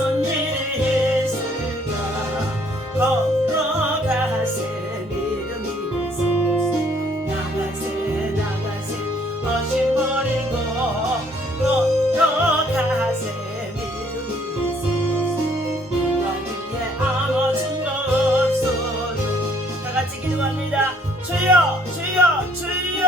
무슨 일이 있을까 걸어가세 믿음이 있소서 나가세 나가세 어심 버리고 걸어가세 믿음이 있소서 나에게 아무 증거 없어요 다같이 기도합니다. 주여 주여 주여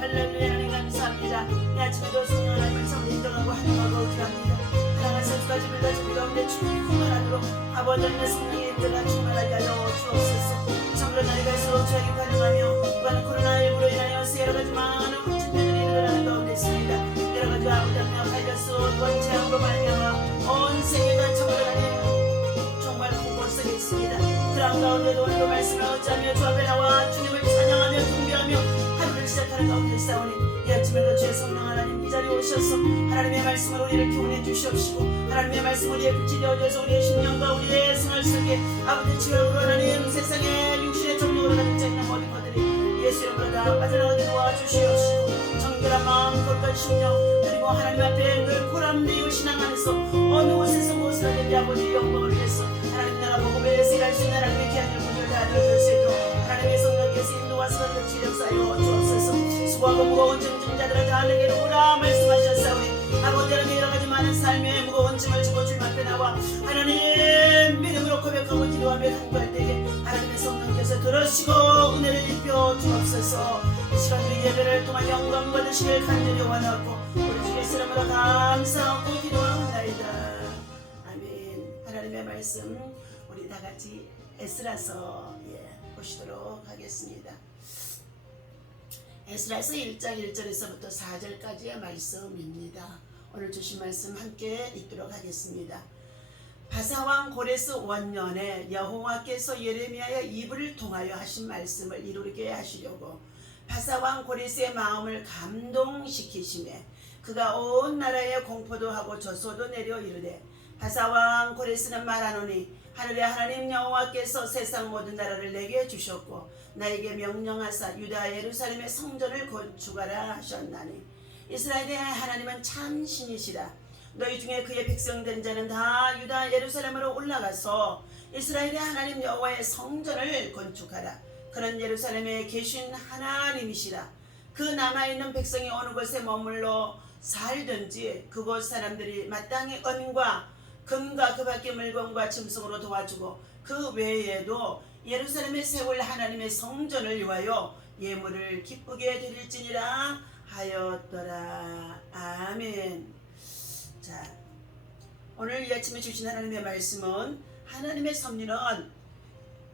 할렐루야. 하나님 감사합니다. 이 아침에도 성령 하나님을 참 인정하고 하나님과 의지합니다. 사랑하는 선수까지 불러주 우리 가운데 충만하도록 아버지 하나님의 성령의 인도가 충만하게 하여 주옵소서. 참으로 날이 갈수록 저에게 가능하며 이번 코로나19로 인하여 여러가지 많은 확진자들이 일어나는 가운데 있습니다. 여러가지 아버지 하나님 바이러스 원 재앙으로 말미암아 온 세계가 참으로 하나님 정말 공고 속에 있습니다. 그런 가운데도 오늘도 말씀을 어찌하며 주 앞에 나와 주님을 찬양하며 경배하며 하루를 시작하는 가운데 싸우니 이 아침에도 주의 성령 하나님 이 자리에 오셔서 하나님의 말씀을 우리를 교훈해 주시옵시고 하나님의 말씀 우리의 빛이 되어줘서 우리의 심령과 우리의 생활 속에 아버지 주여 하나님 세상의 육신의 정욕으로 가득 차 있는 모든 것들이 예수 이름으로 다 빠져나가게 도와주시옵시고 정결한 마음 거룩한 심령 그리고 하나님 앞에 늘 보람되고 신앙 안에서 어느 곳에서 무엇을 하든지 아버지 영광을 위해서 하나님 나라 복음의 세갈 수 있는 하나님의 귀한 일꾼들 다 되어줄 수 있도록 하나님의 성령께서 인도와서 그를 지력사여 주옵소서. 수고하고 무거운 짐자들을 다 내게로 오라 말씀하셨사오니 아버지 하나님 여러가지 많은 삶의 무거운 짐을 지고 주님 앞에 나와 하나님 믿음으로 고백하고 기도하며 간구할 때에 하나님의 성령께서 들으시고 은혜를 입혀 주옵소서. 이 시간 우리 예배를 통한 영광 받으시길 간절히 원하고 우리 주 예수 이름으로 감사하고 기도하옵나이다. 아멘. 하나님의 말씀 우리 다같이 에스라서 보시도록 하겠습니다. 에스라서 1장 1절에서부터 4절까지의 말씀입니다. 오늘 주신 말씀 함께 읽도록 하겠습니다. 바사왕 고레스 원년에 여호와께서 예레미야의 입을 통하여 하신 말씀을 이루게 하시려고 바사왕 고레스의 마음을 감동시키시매 그가 온 나라에 공포도 하고 조소도 내려 이르되 바사왕 고레스는 말하노니 하늘의 하나님 여호와께서 세상 모든 나라를 내게 주셨고 나에게 명령하사 유다 예루살렘의 성전을 건축하라 하셨나니 이스라엘의 하나님은 참 신이시라. 너희 중에 그의 백성된 자는 다 유다 예루살렘으로 올라가서 이스라엘의 하나님 여호와의 성전을 건축하라. 그는 예루살렘에 계신 하나님이시라. 그 남아있는 백성이 어느 곳에 머물러 살든지 그곳 사람들이 마땅히 은과 금과 그 밖의 물건과 짐승으로 도와주고 그 외에도 예루살렘에 세울 하나님의 성전을 위하여 예물을 기쁘게 드릴지니라 하였더라. 아멘. 자, 오늘 이 아침에 주신 하나님의 말씀은 하나님의 섭리는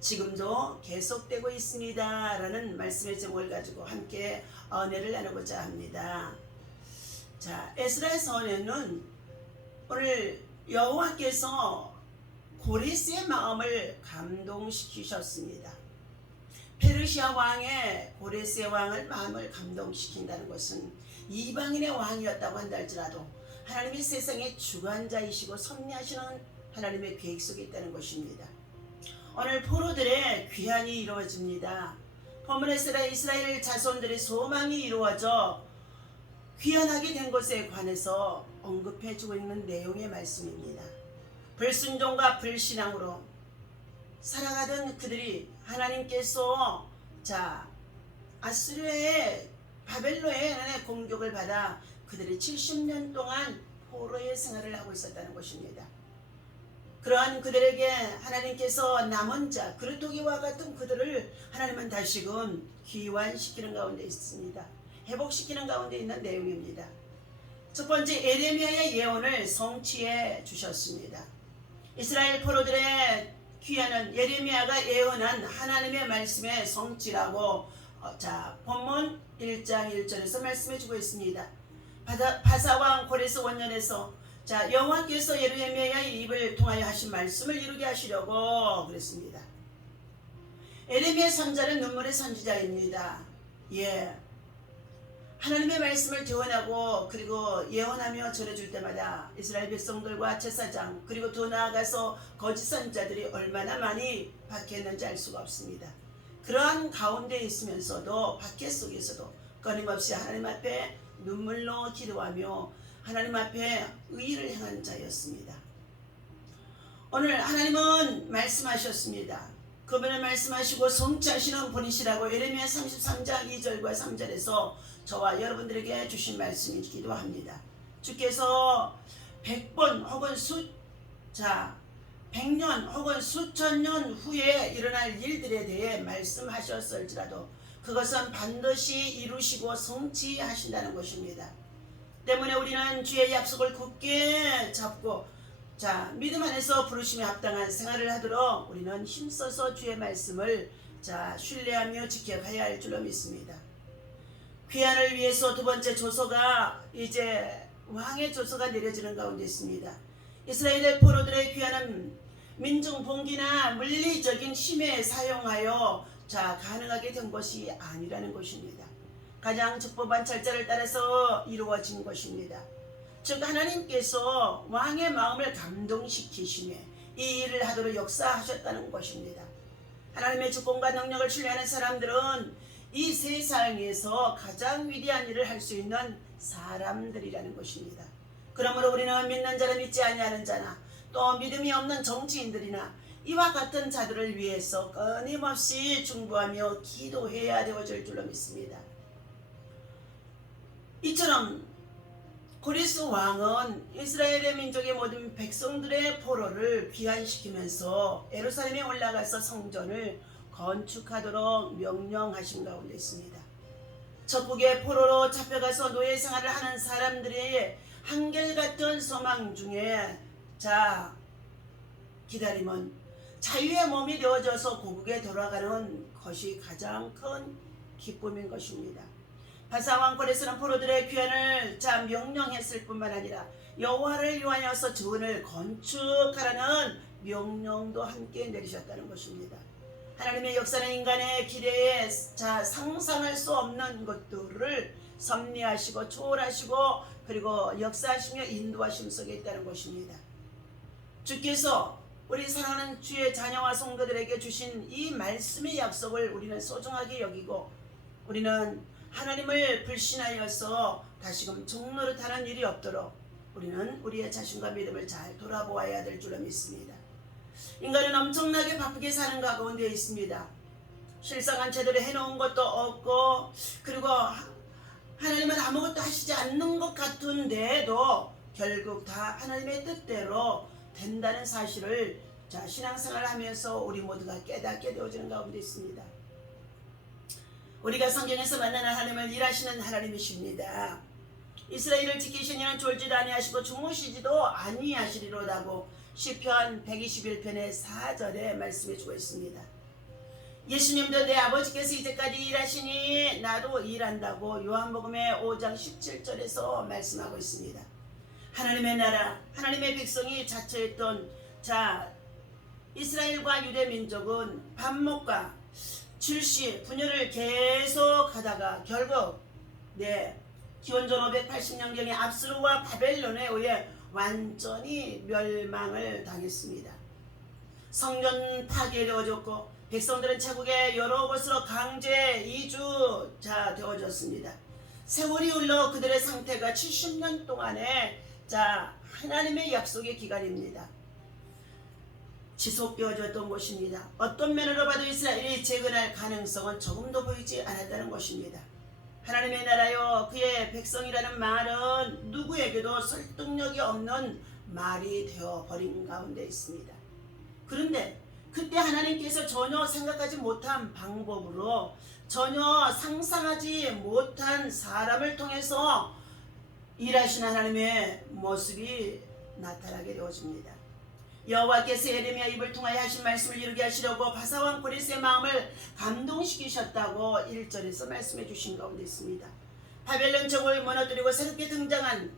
지금도 계속되고 있습니다 라는 말씀의 제목을 가지고 함께 은혜를 나누고자 합니다. 자, 에스라의 서원에는 오늘 여호와께서 고레스의 마음을 감동시키셨습니다. 페르시아 왕의 고레스의 왕을 마음을 감동시킨다는 것은 이방인의 왕이었다고 한다 할지라도 하나님이 세상의 주관자이시고 섭리하시는 하나님의 계획 속에 있다는 것입니다. 오늘 포로들의 귀환이 이루어집니다. 본문에서 이스라엘 자손들의 소망이 이루어져 귀환하게 된 것에 관해서 언급해주고 있는 내용의 말씀입니다. 불순종과 불신앙으로 살아가던 그들이 하나님께서 아수르의 바벨론의 공격을 받아 그들이 70년 동안 포로의 생활을 하고 있었다는 것입니다. 그러한 그들에게 하나님께서 남은 자 그루토기와 같은 그들을 하나님은 다시금 귀환시키는 가운데 있습니다. 회복시키는 가운데 있는 내용입니다. 첫 번째 예레미야의 예언을 성취해 주셨습니다. 이스라엘 포로들의 귀환은 예레미야가 예언한 하나님의 말씀의 성취라고 본문 1장 1절에서 말씀해 주고 있습니다. 바사왕 고레스 원년에서 여호와께서 예레미야의 입을 통하여 하신 말씀을 이루게 하시려고 그랬습니다. 예레미야 선자는 눈물의 선지자입니다. 하나님의 말씀을 전하고 그리고 예언하며 전해줄 때마다 이스라엘 백성들과 제사장 그리고 더 나아가서 거짓 선자들이 얼마나 많이 박해했는지 알 수가 없습니다. 그러한 가운데 있으면서도 박해 속에서도 끊임없이 하나님 앞에 눈물로 기도하며 하나님 앞에 의를 행한 자였습니다. 오늘 하나님은 말씀하셨습니다. 그분은 말씀하시고 성취하시는 분이시라고 예레미야 33장 2절과 3절에서 저와 여러분들에게 주신 말씀이기도 합니다. 주께서 100번 혹은 100년 혹은 수천 년 후에 일어날 일들에 대해 말씀하셨을지라도 그것은 반드시 이루시고 성취하신다는 것입니다. 때문에 우리는 주의 약속을 굳게 잡고 믿음 안에서 부르심에 합당한 생활을 하도록 우리는 힘써서 주의 말씀을 신뢰하며 지켜가야 할 줄로 믿습니다. 귀환을 위해서 두 번째 조서가 이제 왕의 조서가 내려지는 가운데 있습니다. 이스라엘의 포로들의 귀환은 민중 봉기나 물리적인 힘에 사용하여 가능하게 된 것이 아니라는 것입니다. 가장 적법한 절차를 따라서 이루어진 것입니다. 즉 하나님께서 왕의 마음을 감동시키시며 이 일을 하도록 역사하셨다는 것입니다. 하나님의 주권과 능력을 신뢰하는 사람들은 이 세상에서 가장 위대한 일을 할 수 있는 사람들이라는 것입니다. 그러므로 우리는 믿는 자나 믿지 아니하는 자나 또 믿음이 없는 정치인들이나 이와 같은 자들을 위해서 끊임없이 중보하며 기도해야 되어질 줄로 믿습니다. 이처럼 고레스 왕은 이스라엘의 민족의 모든 백성들의 포로를 귀환시키면서 예루살렘에 올라가서 성전을 건축하도록 명령하신 가운데 있습니다. 적국의 포로로 잡혀가서 노예 생활을 하는 사람들의 한결같은 소망 중에 기다림은 자유의 몸이 되어져서 고국에 돌아가는 것이 가장 큰 기쁨인 것입니다. 바사왕 고레스는 포로들의 귀환을 명령했을 뿐만 아니라 여호와를 위하여서 전을 건축하라는 명령도 함께 내리셨다는 것입니다. 하나님의 역사는 인간의 기대에 상상할 수 없는 것들을 섭리하시고 초월하시고 그리고 역사하시며 인도하심 속에 있다는 것입니다. 주께서 우리 사랑하는 주의 자녀와 성도들에게 주신 이 말씀의 약속을 우리는 소중하게 여기고 우리는 하나님을 불신하여서 다시금 종노릇하는 일이 없도록 우리는 우리의 자신과 믿음을 잘 돌아보아야 될 줄로 믿습니다. 인간은 엄청나게 바쁘게 사는 가운데 있습니다. 실상은 제대로 해놓은 것도 없고 그리고 하나님은 아무것도 하시지 않는 것 같은데도 결국 다 하나님의 뜻대로 된다는 사실을 신앙생활을 하면서 우리 모두가 깨닫게 되어지는 가운데 있습니다. 우리가 성경에서 만나는 하나님은 일하시는 하나님이십니다. 이스라엘을 지키신 이는 졸지도 아니하시고 주무시지도 아니하시리로다고 시편 121편의 4절에 말씀해주고 있습니다. 예수님도 내 아버지께서 이제까지 일하시니 나도 일한다고 요한복음의 5장 17절에서 말씀하고 있습니다. 하나님의 나라, 하나님의 백성이 자처했던 이스라엘과 유대 민족은 반목과 출시, 분열을 계속 하다가 결국 기원전 580년경에 압수르와 바벨론에 의해 완전히 멸망을 당했습니다. 성전 파괴되어졌고 백성들은 제국의 여러 곳으로 강제 이주되어졌습니다. 세월이 흘러 그들의 상태가 70년 동안의 하나님의 약속의 기간입니다. 지속되어졌던 것입니다. 어떤 면으로 봐도 이스라엘이 재건할 가능성은 조금도 보이지 않았다는 것입니다. 하나님의 나라요 그의 백성이라는 말은 누구에게도 설득력이 없는 말이 되어버린 가운데 있습니다. 그런데 그때 하나님께서 전혀 생각하지 못한 방법으로 전혀 상상하지 못한 사람을 통해서 일하시는 하나님의 모습이 나타나게 되어집니다. 여호와께서 예레미야 입을 통하여 하신 말씀을 이루게 하시려고 바사왕 고레스의 마음을 감동시키셨다고 1절에서 말씀해 주신 가운데 있습니다. 바벨론 제국을 무너뜨리고 새롭게 등장한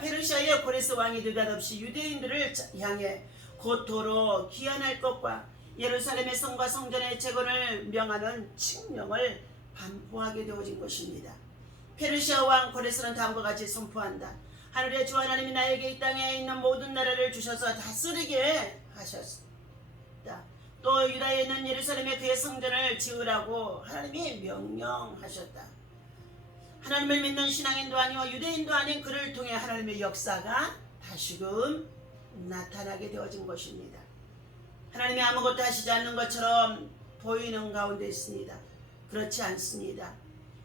페르시아의 고레스 왕이 느닷없이 유대인들을 향해 고토로 귀환할 것과 예루살렘의 성과 성전의 재건을 명하는 칙령을 반포하게 되어진 것입니다. 페르시아 왕 고레스는 다음과 같이 선포한다. 하늘의 주 하나님이 나에게 이 땅에 있는 모든 나라를 주셔서 다스리게 하셨다. 또 유다에 있는 예루살렘에 그의 성전을 지으라고 하나님이 명령하셨다. 하나님을 믿는 신앙인도 아니고 유대인도 아닌 그를 통해 하나님의 역사가 다시금 나타나게 되어진 것입니다. 하나님이 아무것도 하시지 않는 것처럼 보이는 가운데 있습니다. 그렇지 않습니다.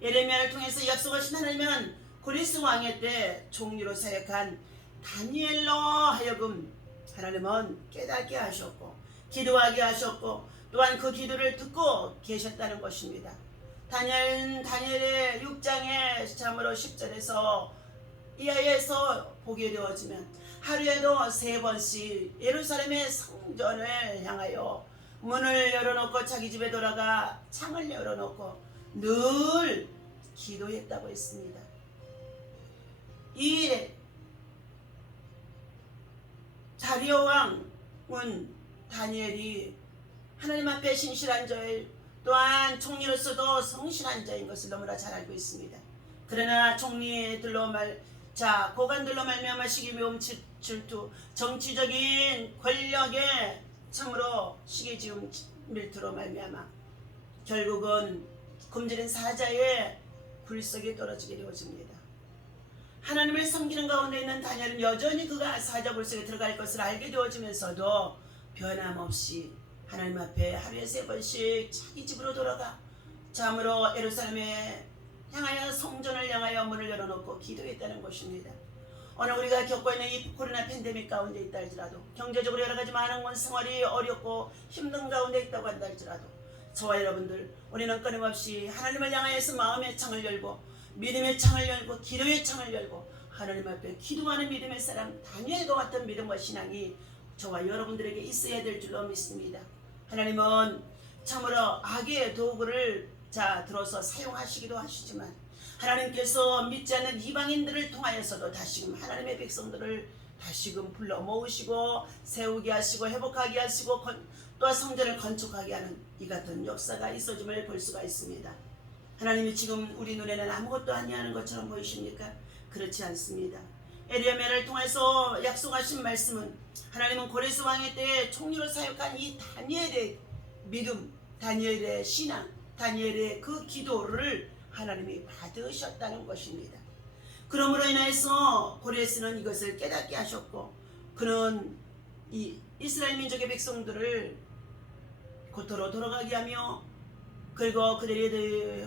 예레미야를 통해서 약속하신 하나님은 고레스 왕의 때 총리로 사역한 다니엘로 하여금 하나님은 깨닫게 하셨고 기도하게 하셨고 또한 그 기도를 듣고 계셨다는 것입니다. 다니엘의 6장의 참으로 10절에서 이하에서 보게 되어지면 하루에도 3번씩 예루살렘의 성전을 향하여 문을 열어놓고 자기 집에 돌아가 창을 열어놓고 늘 기도했다고 했습니다. 이 다리오 왕은 다니엘이 하나님 앞에 신실한 자일 또한 총리로서도 성실한 자인 것을 너무나 잘 알고 있습니다. 그러나 총리들로 고관들로 말미암아 시기 매움 질투 정치적인 권력에 참으로 시기지음 밀투로 말미암아 결국은 굶주린 사자의 굴속에 떨어지게 되어집니다. 하나님을 섬기는 가운데 있는 다니엘은 여전히 그가 사자 굴속에 들어갈 것을 알게 되어지면서도 변함없이 하나님 앞에 하루에 3번씩 자기 집으로 돌아가 참으로 예루살렘에 향하여 성전을 향하여 문을 열어놓고 기도했다는 것입니다. 오늘 우리가 겪고 있는 이 코로나 팬데믹 가운데 있다 할지라도 경제적으로 여러 가지 많은 생활이 어렵고 힘든 가운데 있다고 한다 할지라도 저와 여러분들 우리는 끊임없이 하나님을 향하여서 마음의 창을 열고 믿음의 창을 열고 기도의 창을 열고 하나님 앞에 기도하는 믿음의 사람 다니엘과 같은 믿음과 신앙이 저와 여러분들에게 있어야 될 줄로 믿습니다. 하나님은 참으로 악의 도구를 들어서 사용하시기도 하시지만 하나님께서 믿지 않는 이방인들을 통하여서도 다시금 하나님의 백성들을 다시금 불러 모으시고 세우게 하시고 회복하게 하시고 또 성전을 건축하게 하는 이 같은 역사가 있어짐을 볼 수가 있습니다. 하나님이 지금 우리 눈에는 아무것도 아니하는 것처럼 보이십니까? 그렇지 않습니다. 예레미야를 통해서 약속하신 말씀은 하나님은 고레스 왕의 때에 총리로 사역한 이 다니엘의 믿음, 다니엘의 신앙, 다니엘의 그 기도를 하나님이 받으셨다는 것입니다. 그러므로 인해서 고레스는 이것을 깨닫게 하셨고 그는 이 이스라엘 민족의 백성들을 고토로 돌아가게 하며 그리고 그들이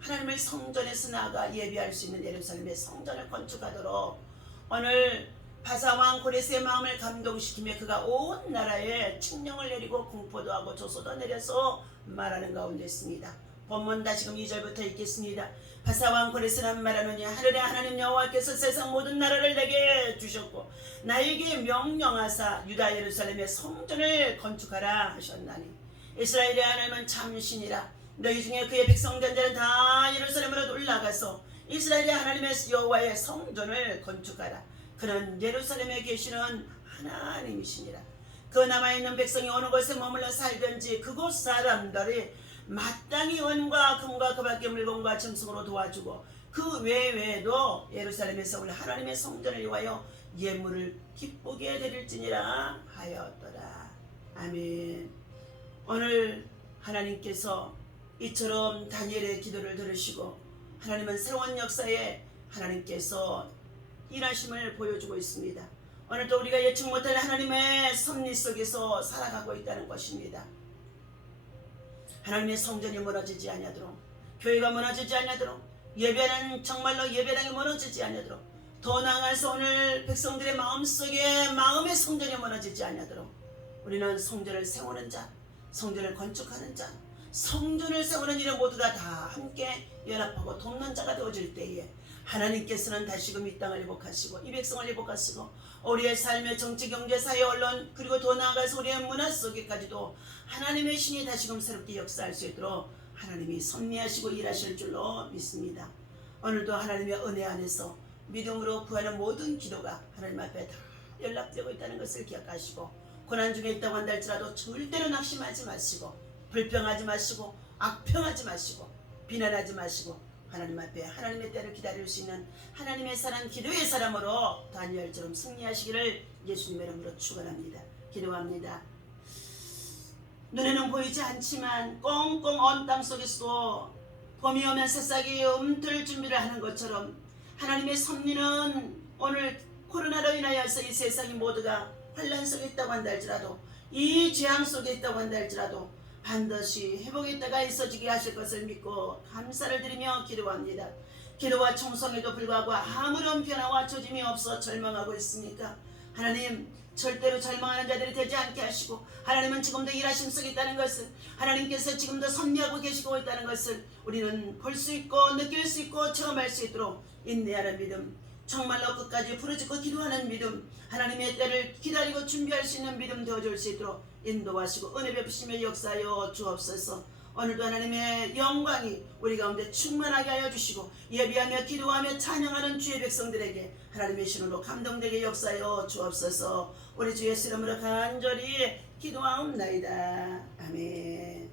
하나님의 성전에서 나아가 예배할 수 있는 예루살렘의 성전을 건축하도록 오늘 바사왕 고레스의 마음을 감동시키며 그가 온 나라에 칙령을 내리고 공포도 하고 조소도 내려서 말하는 가운데 있습니다. 본문 다시금 2절부터 읽겠습니다. 바사왕 고레스는 말하노니 하늘의 하나님 여호와께서 세상 모든 나라를 내게 주셨고 나에게 명령하사 유다 예루살렘의 성전을 건축하라 하셨나니 이스라엘의 하나님은 참신이라. 너희 중에 그의 백성된 자는 다 예루살렘으로 올라가서 이스라엘의 하나님의 여호와의 성전을 건축하라. 그는 예루살렘에 계시는 하나님이시니라. 그 남아있는 백성이 어느 곳에 머물러 살든지 그곳 사람들이 마땅히 은과 금과 그 밖의 물건과 짐승으로 도와주고 그 외에도 예루살렘에서 올 하나님의 성전을 위하여 예물을 기쁘게 드릴지니라 하였더라. 아멘. 오늘 하나님께서 이처럼 다니엘의 기도를 들으시고 하나님은 새로운 역사에 하나님께서 일하심을 보여주고 있습니다. 오늘도 우리가 예측 못할 하나님의 섭리 속에서 살아가고 있다는 것입니다. 하나님의 성전이 무너지지 아니하도록 교회가 무너지지 아니하도록 예배는 정말로 예배당이 무너지지 아니하도록 더 나아가서 오늘 백성들의 마음속에 마음의 성전이 무너지지 아니하도록 우리는 성전을 세우는 자 성전을 건축하는 자 성전을 세우는 일을 모두 다 함께 연합하고 돕는 자가 되어질 때에 하나님께서는 다시금 이 땅을 회복하시고 이 백성을 회복하시고 우리의 삶의 정치, 경제, 사회, 언론 그리고 더 나아가서 우리의 문화 속에까지도 하나님의 신이 다시금 새롭게 역사할 수 있도록 하나님이 섭리하시고 일하실 줄로 믿습니다. 오늘도 하나님의 은혜 안에서 믿음으로 구하는 모든 기도가 하나님 앞에 다 연락되고 있다는 것을 기억하시고 고난 중에 있다고 한다 할지라도 절대로 낙심하지 마시고 불평하지 마시고 악평하지 마시고 비난하지 마시고 하나님 앞에 하나님의 때를 기다릴 수 있는 하나님의 사람 기도의 사람으로 다니엘처럼 승리하시기를 예수님의 이름으로 축원합니다. 기도합니다. 눈에는 보이지 않지만 꽁꽁 언 땅 속에서도 봄이 오면 새싹이 움틀 준비를 하는 것처럼 하나님의 섭리는 오늘 코로나로 인하여서 이 세상이 모두가 환란 속에 있다고 한다 할지라도 이 재앙 속에 있다고 한다 할지라도 반드시 회복의 때가 있어지게 하실 것을 믿고 감사를 드리며 기도합니다. 기도와 청송에도 불구하고 아무런 변화와 조짐이 없어 절망하고 있습니까? 하나님, 절대로 절망하는 자들이 되지 않게 하시고 하나님은 지금도 일하심 속에 있다는 것을, 하나님께서 지금도 섭리하고 계시고 있다는 것을 우리는 볼 수 있고 느낄 수 있고 체험할 수 있도록 인내하는 믿음, 정말로 끝까지 부르짖고 기도하는 믿음, 하나님의 때를 기다리고 준비할 수 있는 믿음 되어줄 수 있도록 인도하시고 은혜 베푸시며 역사하여 주옵소서. 오늘도 하나님의 영광이 우리 가운데 충만하게 하여 주시고 예비하며 기도하며 찬양하는 주의 백성들에게 하나님의 신으로 감동되게 역사하여 주옵소서. 우리 주 예수 이름으로 간절히 기도하옵나이다. 아멘.